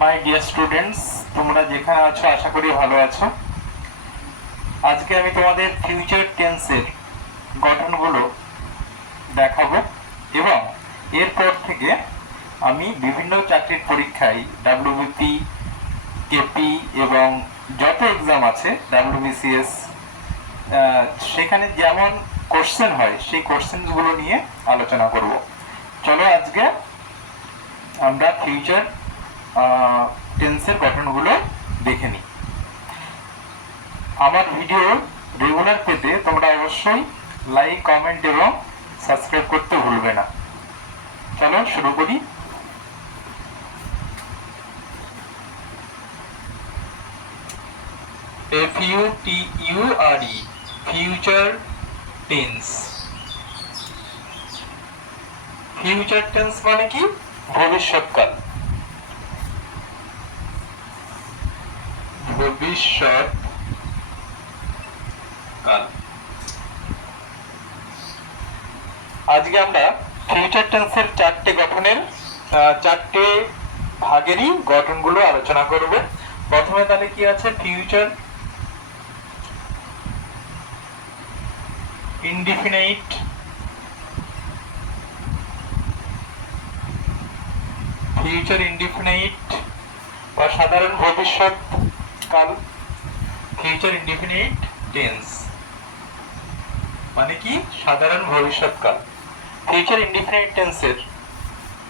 My dear students, তোমরা যেখানে আছো আশা করি ভালো আছো। আজকে আমি তোমাদের ফিউচার টেন্সের গঠনগুলো দেখাবো এবং এরপর থেকে আমি বিভিন্ন চাকরির পরীক্ষায় ডাব্লিউবিপি, কেপি এবং যত এক্সাম আছে ডাব্লিউবিসিএস, সেখানে যেমন কোশ্চেন হয় সেই কোশ্চেনগুলো নিয়ে আলোচনা করব। চলো আজকে আমরা ফিউচার টেন্সের গঠনগুলো দেখে নিই। আমার ভিডিও রেগুলার পেতে তোমরা অবশ্যই লাইক, কমেন্ট এবং সাবস্ক্রাইব করতে ভুলবে না। চলো শুরু করি। FUTURE future tense. Future tense মানে কি? ভবিষ্যৎকাল। ভবিষ্যৎকাল। আজকে আমরা ফিউচার টেন্সের চারটে ভাগেরই গঠনগুলো আলোচনা করব। প্রথমে তাহলে কি আছে? ফিউচার ইনডিফিনাইট, ফিউচার ইনডিফিনাইট বা সাধারণ ভবিষ্যৎকাল। ফিউচার ইনডিফিনাইট টেন্স মানে কি? সাধারণ ভবিষ্যৎকাল। ফিউচার ইনডিফিনাইট টেন্সের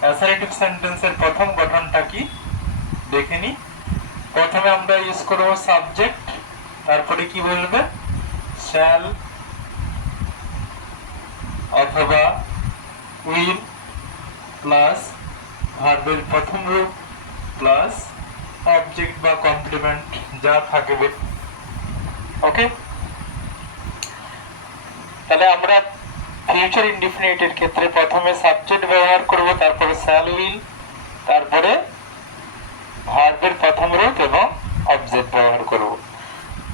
অ্যাসারেটিভ সেন্টেন্সের প্রথম গঠনটা কি দেখে নি। প্রথমে আমরা ইউজ করব সাবজেক্ট, তারপরে কি বলবে? শ্যাল অথবা উইল প্লাস ভার্বের প্রথম রূপ প্লাস অবজেক্ট বা কমপ্লিমেন্ট যা থাকবে। ওকে, তাহলে আমরা ফিউচার ইনডিফিনিটের ক্ষেত্রে প্রথমে সাবজেক্ট ব্যবহার করব, তারপরে শ্যাল, উইল, তারপরে ভার্বের প্রথম রূপ এবং অবজেক্ট ব্যবহার করব।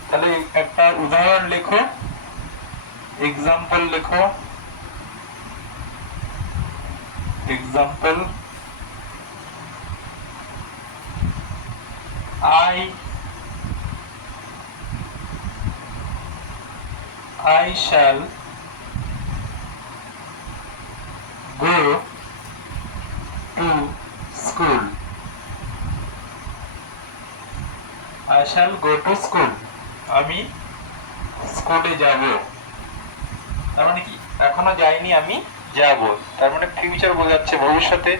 তাহলে একটা উদাহরণ লেখো, এক্সাম্পল লেখো। Example, I shall go to school. I shall go to school. আমি স্কুলে যাব। তার মানে কি? এখনো যাইনি, আমি যাব। তার মানে ফিউচার বোঝাচ্ছে, ভবিষ্যতে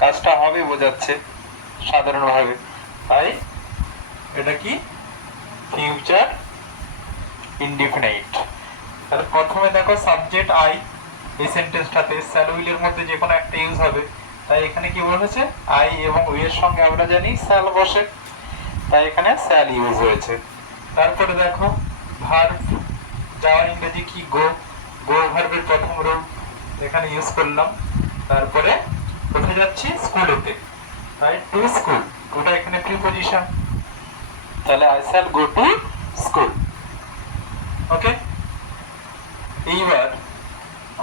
কাজটা হবে বোঝাচ্ছে সাধারণভাবে। তাই এটা কি? Future indefinite. তাহলে প্রথমে দেখো সাবজেক্ট আই, এই সেন্টেন্সটাতে শ্যাল উইলের মধ্যে যে কোনো একটা ইউজ হবে। তাই এখানে কি বলেছে? আই এবং উইলের সঙ্গে আমরা জানি শ্যাল বসে, তাই এখানে শ্যাল ইউজ হয়েছে। তারপরে দেখো ভার্ব, যাওয়া ইংরেজি কি? গো। গো ভার্বের প্রথম রূপ এখানে ইউজ করলাম। তারপরে কোথায় যাচ্ছি? স্কুলেতে, তাই টু স্কুল, ওটা এখানে প্রিপজিশন। তাহলে I shall go to school. Okay, এইবার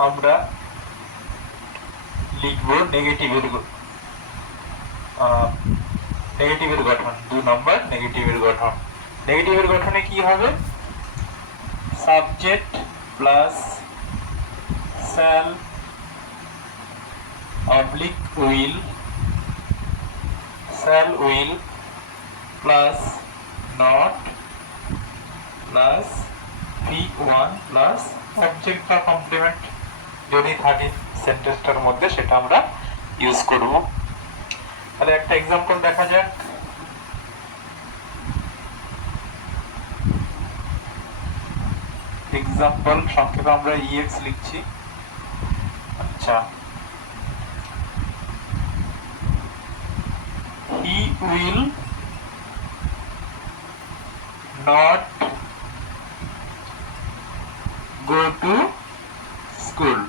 আমরা লিখব নেগেটিভের গঠন। 2 নম্বর নেগেটিভের গঠন। নেগেটিভের গঠনে কি হবে? Subject plus shall oblique will, shall will plus not plus V1 plus object বা কমপ্লিমেন্ট যদি থাকে সেন্টেন্সটার মধ্যে, সেটা আমরা ইউজ করব। তাহলে একটা এক্সাম্পল দেখা যাক। এক্সাম্পল সংক্ষেপে আমরা EX লিখছি। আচ্ছা, he will not go to school.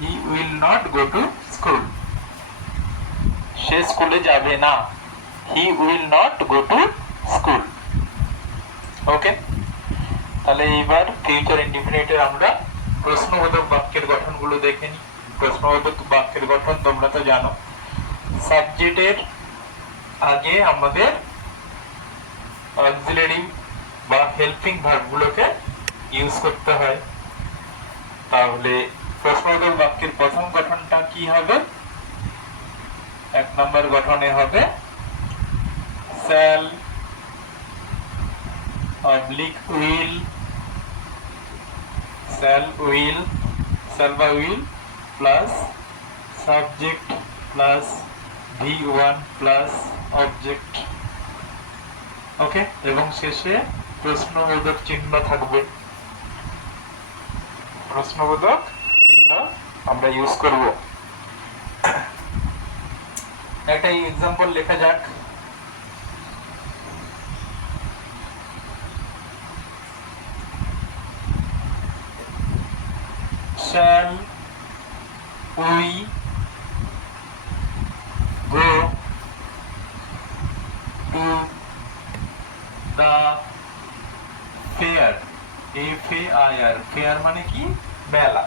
He will not go to school. সে স্কুলে যাবে না। He will not go to school. ওকে, তাহলে এইবার ফিউচার ইনডিফিনিটের আমরা প্রশ্নবোধক বাক্যের গঠনগুলো দেখে নিই। প্রশ্নবোধক বাক্যের গঠন তোমরা তো জানো। সাবজেক্টের আগে আমাদের অক্সিলারি বা হেল্পিং ভার্বগুলোকে ইউজ করতে হয়। তাহলে প্রশ্নবোধক বাক্যের প্রথম গঠনটা কি হবে? 1 নম্বর গঠনে হবে shall oblique will, shall বা will plus subject plus v1 plus object। ওকে, এবং শেষে প্রশ্নবোধক চিহ্ন থাকবে। প্রশ্নবোধক চিহ্ন আমরা ইউজ করব। একটা এক্সাম্পল লেখা যাক। shall we go to the fair? F-A-I-R, fair মানে কি? মেলা।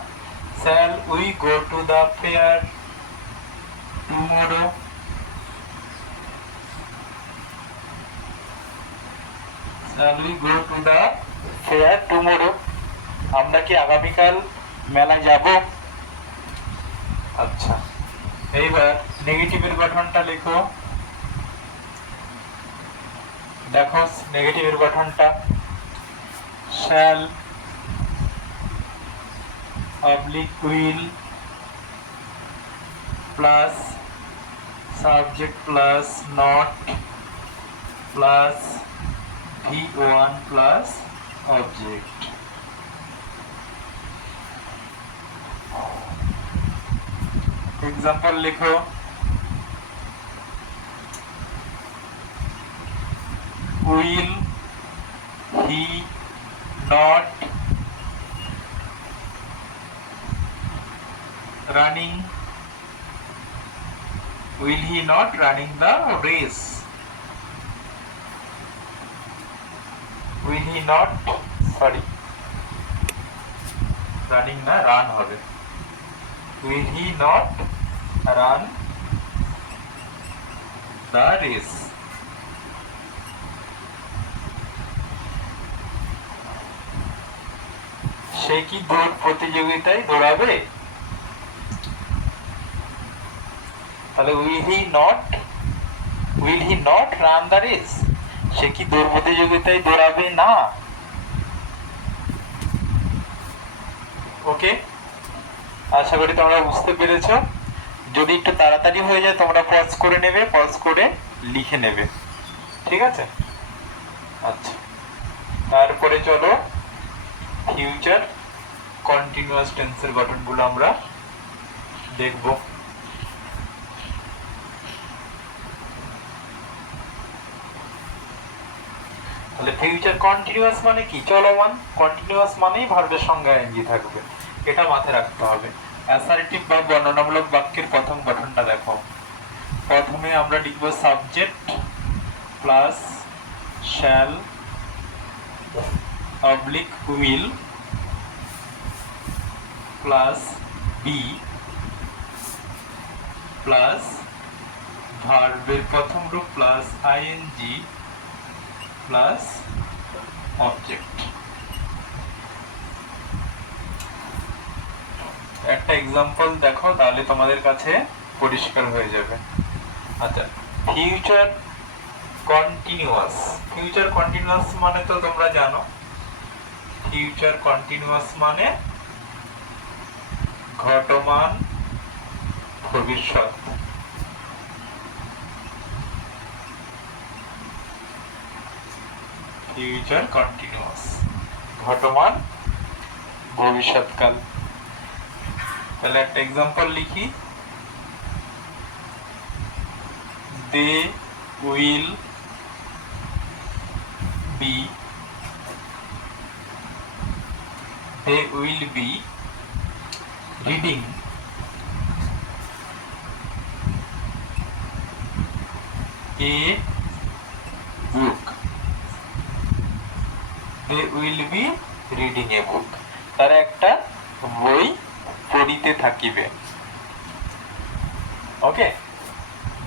shall we go to the fair tomorrow? shall we go to the fair tomorrow? আমরা কি আগামীকাল মেলায় যাব? আচ্ছা, এইবার নেগেটিভের গঠনটা লেখো। দেখো নেগেটিভের গঠনটা shall oblique will plus subject plus not plus v1 plus object। Example लिखो। will he not running, will he not running the race? will he not, sorry, running না run হবে। will he not run the race? সে কি দৌড় প্রতিযোগিতায় দৌড়াবে? তাহলে will he not run the race? সে কি দৌড় প্রতিযোগিতায় দৌড়াবে না? ওকে, আশা করি তোমরা বুঝতে পেরেছো। যদি একটু তাড়াতাড়ি হয়ে যায় তোমরা পজ করে নেবে, পজ করে লিখে নেবে, ঠিক আছে? আচ্ছা, তারপরে চলো ফিউচার কন্টিনিউয়াস টেন্সের গঠনগুলো আমরা দেখব। তাহলে ফিউচার কন্টিনিউয়াস মানে কি? চলমান। কন্টিনিউয়াস মানেই ভার্বের সঙ্গে আইএনজি থাকবে, এটা মাথায় রাখতে হবে। অ্যাসার্টিভ বা বর্ণনামূলক বাক্যের প্রথম গঠনটা দেখো। প্রথমে আমরা লিখব subject plus shall oblique will plus be plus ভার্বের প্রথম রূপ প্লাস আইএনজি প্লাস অবজেক্ট। একটা এক্সাম্পল দেখো, তাহলে তোমাদের কাছে পরিষ্কার হয়ে যাবে। আচ্ছা, ফিউচার কন্টিনিউয়াস। ফিউচার কন্টিনিউয়াস মানে তো তোমরা জানো, ফিউচার কন্টিনিউয়াস মানে ঘটমান ভবিষ্যৎ। ফিউচার কন্টিনিউয়াস ঘটমান ভবিষ্যৎকাল। তাহলে একটা এক্সাম্পল লিখি, they will be, they will be reading a book, they will be reading a book। তারা একটা বই পড়িতে থাকিবে। ওকে,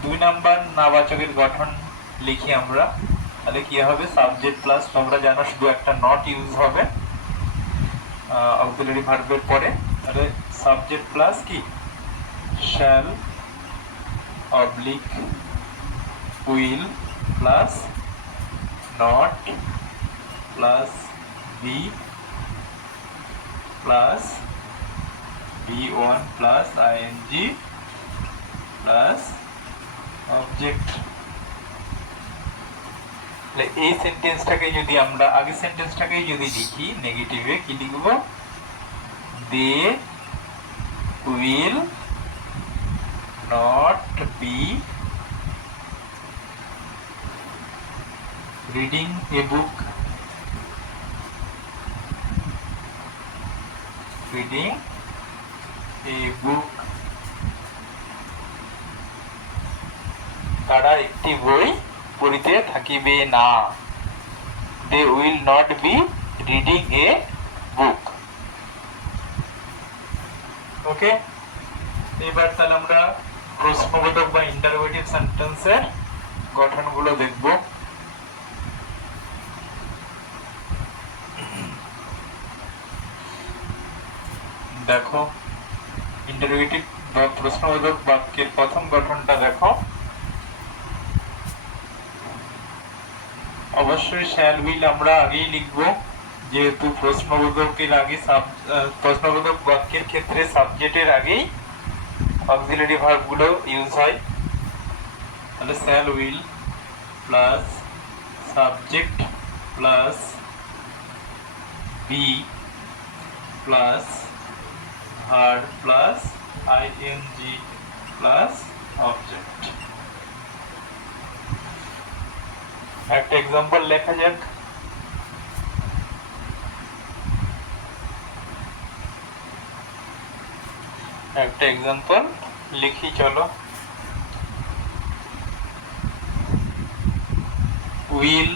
2 নাম্বার নাবাচকের গঠন লিখি আমরা, তাহলে কি হবে, সাবজেক্ট প্লাস, তোমরা জানো শুধু একটা নট ইউজ হবে অক্সিলারি ভার্বের পরে, তাহলে সাবজেক্ট প্লাস কি shall oblique will plus not plus be plus B1 plus ing plus object. এই সেন্টেন্সটাকে যদি আমরা আগের সেন্টেন্সটাকে যদি লিখি নেগেটিভে, কি লিখব, they will not be reading a book, reading a book, তারা একটি বই পড়িতে থাকিবে না, they will not be reading a book। ওকে, এবার তাহলে আমরা প্রশ্নবোধক বা ইন্টারোগেটিভ সেন্টেন্সের গঠনগুলো দেখব। দেখো ইন্টারোগেটিভ বা প্রশ্নবোধক বাক্যের প্রথম গঠনটা দেখো, অবশ্যই শ্যাল উইল আমরা আগেই লিখব, যেহেতু প্রশ্নবোধকের আগে প্রশ্নবোধক বাক্যের ক্ষেত্রে সাবজেক্টের আগেই অক্সিলারি ভার্বগুলো ইউজ হয়। তাহলে shall will plus subject plus be plus verb plus ing plus object। একটা एग्जांपल লেখা যাক। একটা एग्जांपल লিখি চলো। will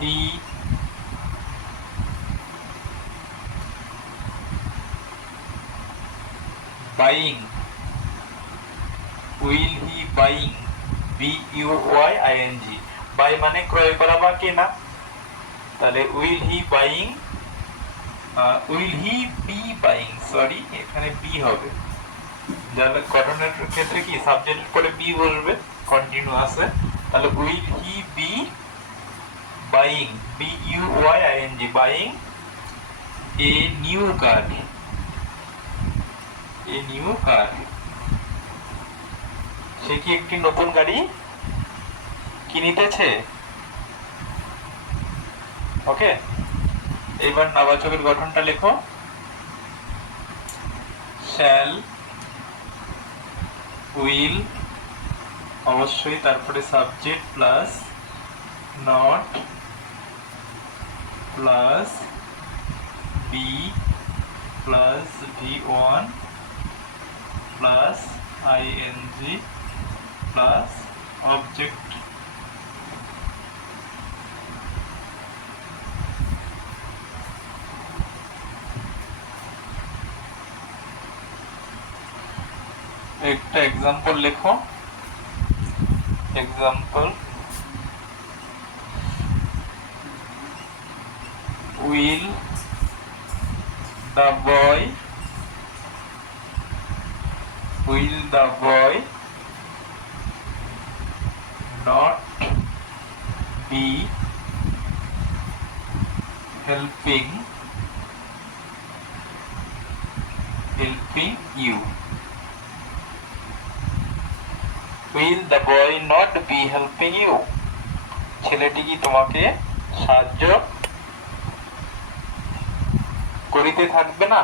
he buying, will he buying, B-U-Y-I-N-G, buy মানে ক্রয় করা বা কেনা, তাহলে will he buying, will he be buying, sorry এখানে বি হবে, যাহলে গঠনের ক্ষেত্রে কি সাবজেক্টের পরে বি বসবে কন্টিনিউয়াসে, তাহলে will he be buying, B-U-Y-I-N-G, buying a new car, a new car, সে কি একটি নতুন গাড়ি কিনিতেছে। ওকে, এবার নাবাচকের গঠনটা লেখো, শ্যাল উইল অবশ্যই, তারপরে subject plus not plus be plus V1 plus ing plus object. একটা एग्जांपल লেখো। Example will the boy not be helping you, will the boy not be helping you, ছেলেটি কি তোমাকে সাহায্য করিতে থাকবে না,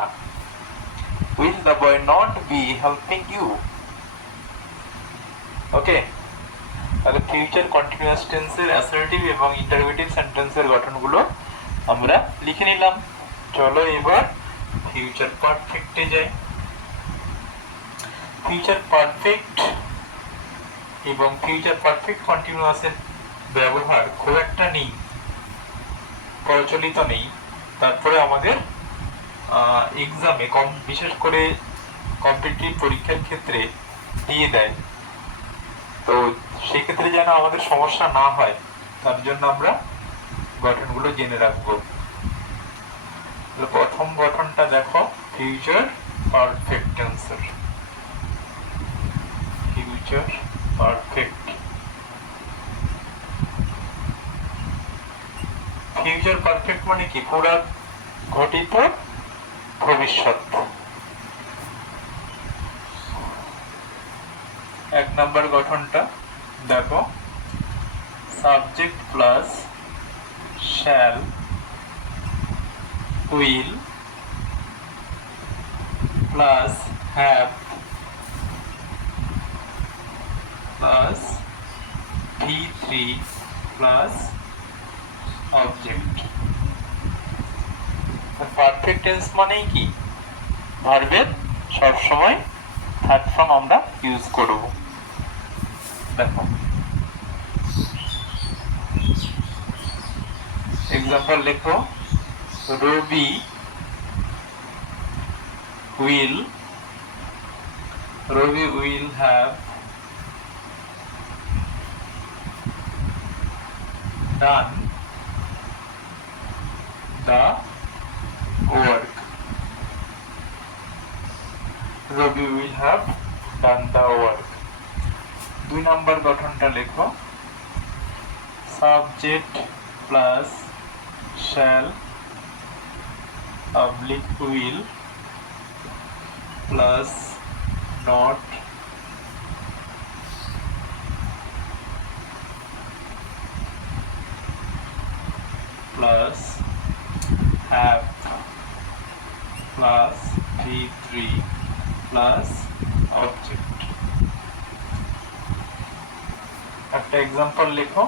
will the boy not be helping you। ওকে, তাহলে ফিউচার কন্টিনিউয়াস টেন্সের অ্যাসার্টিভ এবং ইন্টারোগেটিভ সেন্টেন্সের গঠনগুলো আমরা লিখে নিলাম। চলো এবার ফিউচার পারফেক্টে যাই। ফিউচার পারফেক্ট এবং ফিউচার পারফেক্ট কন্টিনিউয়াসের ব্যবহার খুব একটা নেই, প্রচলিত নেই, তারপরে আমাদের এক্সামে বিশেষ করে কম্পিটিটিভ পরীক্ষার ক্ষেত্রে দিয়ে দেয়। তো সেক্ষেত্রে যেন আমাদের সমস্যা না হয় তার জন্য আমরা গঠনগুলো জেনে রাখবো। প্রথম গঠনটা দেখো, ফিউচার পারফেক্ট টেন্সের। Future perfect. ফিউচার পারফেক্ট মানে কি? পুরা ঘটিত ভবিষ্যৎ। এক নম্বর গঠনটা দেখো, subject plus shall will plus have plus V3 plus object. Perfect tense মানেই কি? ভার্বের সবসময় থার্ড ফর্ম আমরা ইউজ করব। দেখো এক্সাম্পল লেখো, রবি will have done the work. Ravi will have done the work. 2 নম্বর গঠনটা লেখো, subject plus shall oblique will plus not plus have plus V3 plus object. একটা এক্সাম্পল লেখো,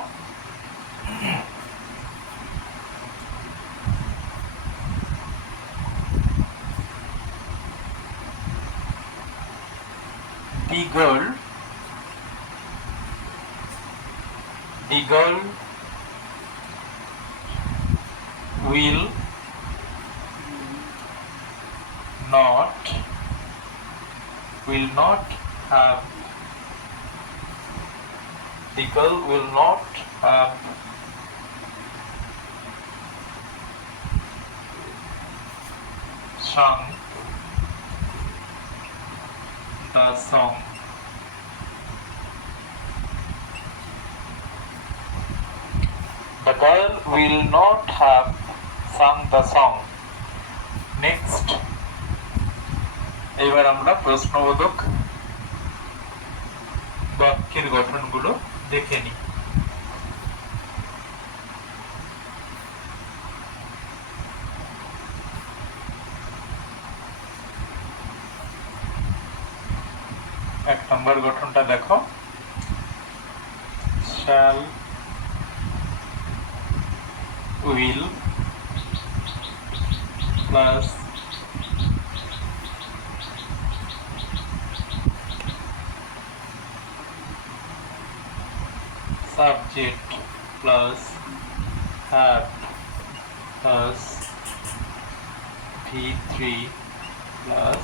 the girl will not have sung the song. The girl will not have sung the song. Next, এবার আমরা প্রশ্নবোধক বাক্যের গঠনগুলো দেখে নিই। এক নম্বর গঠনটা দেখো, shall will plus subject plus have plus V3 plus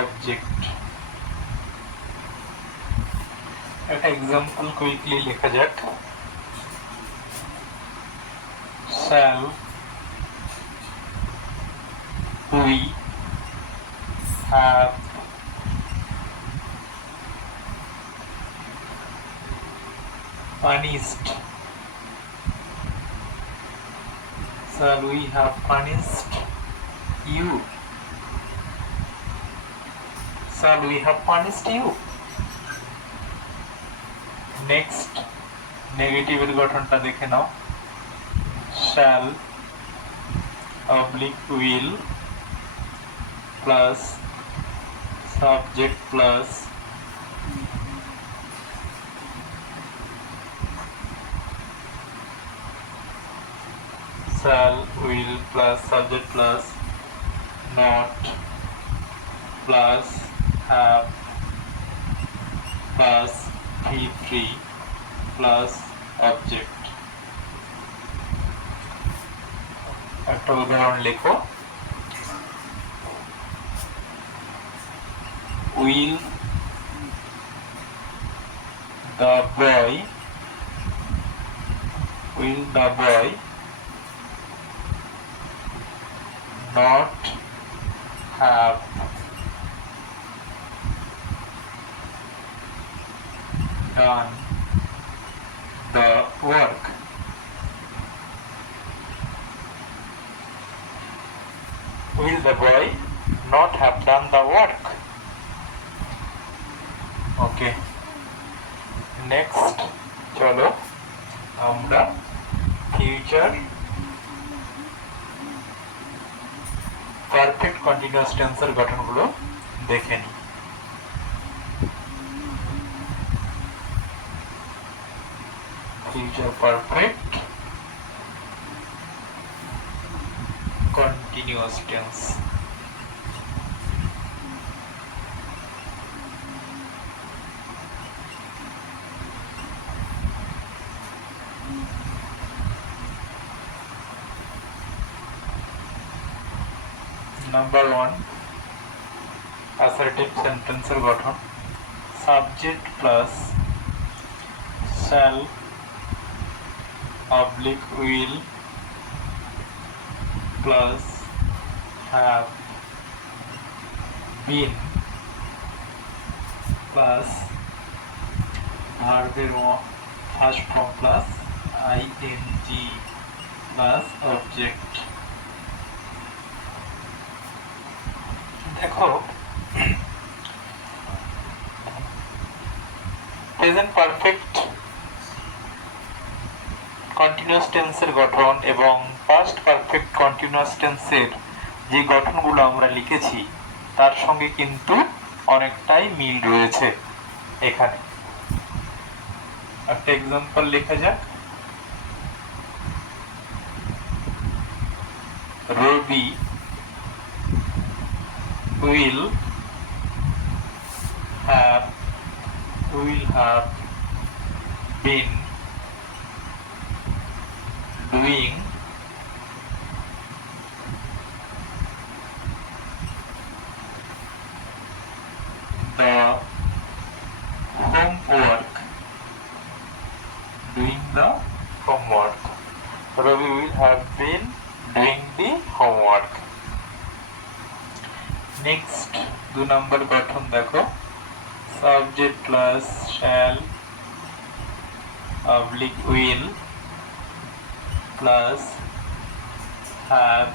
object. একটা এক্সাম্পল কুইকলি লেখা যাক, shall we have punished? Shall we have punished you? Shall we have punished you? Next, নেগেটিভের গঠনটা দেখে নাও, shall oblique will plus subject plus shall will plus subject plus not plus have plus V3 plus object. একটা উদাহরণ লেখো, will the boy will the boy not have done the work? Will the boy not have done the work? Okay, next চলো আমরা future perfect continuous টেন্সের গঠনগুলো দেখে নিই। Future perfect continuous tense. Number 1, assertive sentence এর গঠন। Subject plus shall oblique will plus have been plus verb first form plus ing plus object। দেখো present perfect continuous টেন্সের গঠন এবং পাস্ট পারফেক্ট কন্টিনিউয়াস টেন্সের যে গঠনগুলো আমরা লিখেছি তার সঙ্গে কিন্তু অনেকটাই মিল রয়েছে। এখানে একটা এক্সাম্পল লেখা যাক। রবি will have been doing the homework. Ravi will have been doing the homework. Next, 2 number গঠন দেখো। Subject plus shall oblique will plus have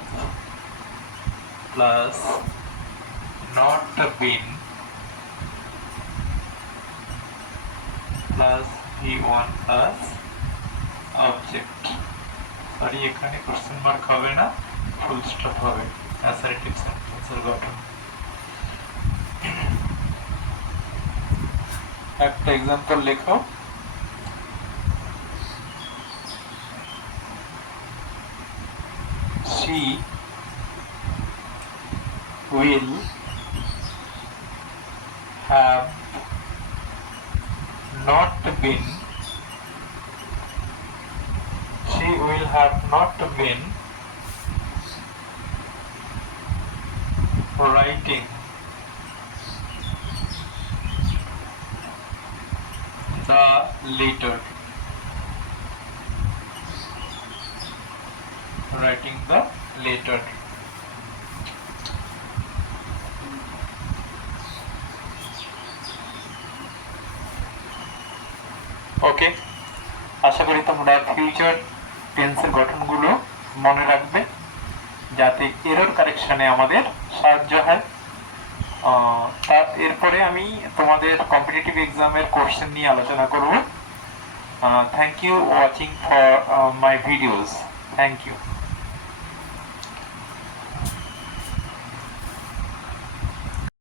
plus not been plus v1 plus object। Sorry, এখানে question mark হবে না, full stop হবে। Assertive সেন্টেন্সের গঠন। একটা example লেখো। She will have not been writing the letter. ওকে, আশা করি তোমরা ফিউচার টেন্সের গঠনগুলো মনে রাখবে যাতে এরর কারেকশনে আমাদের সাহায্য হয়। এরপরে আমি তোমাদের কম্পিটিটিভ এক্সামের কোশ্চেন নিয়ে আলোচনা করব। Thank you watching for my videos. Thank you.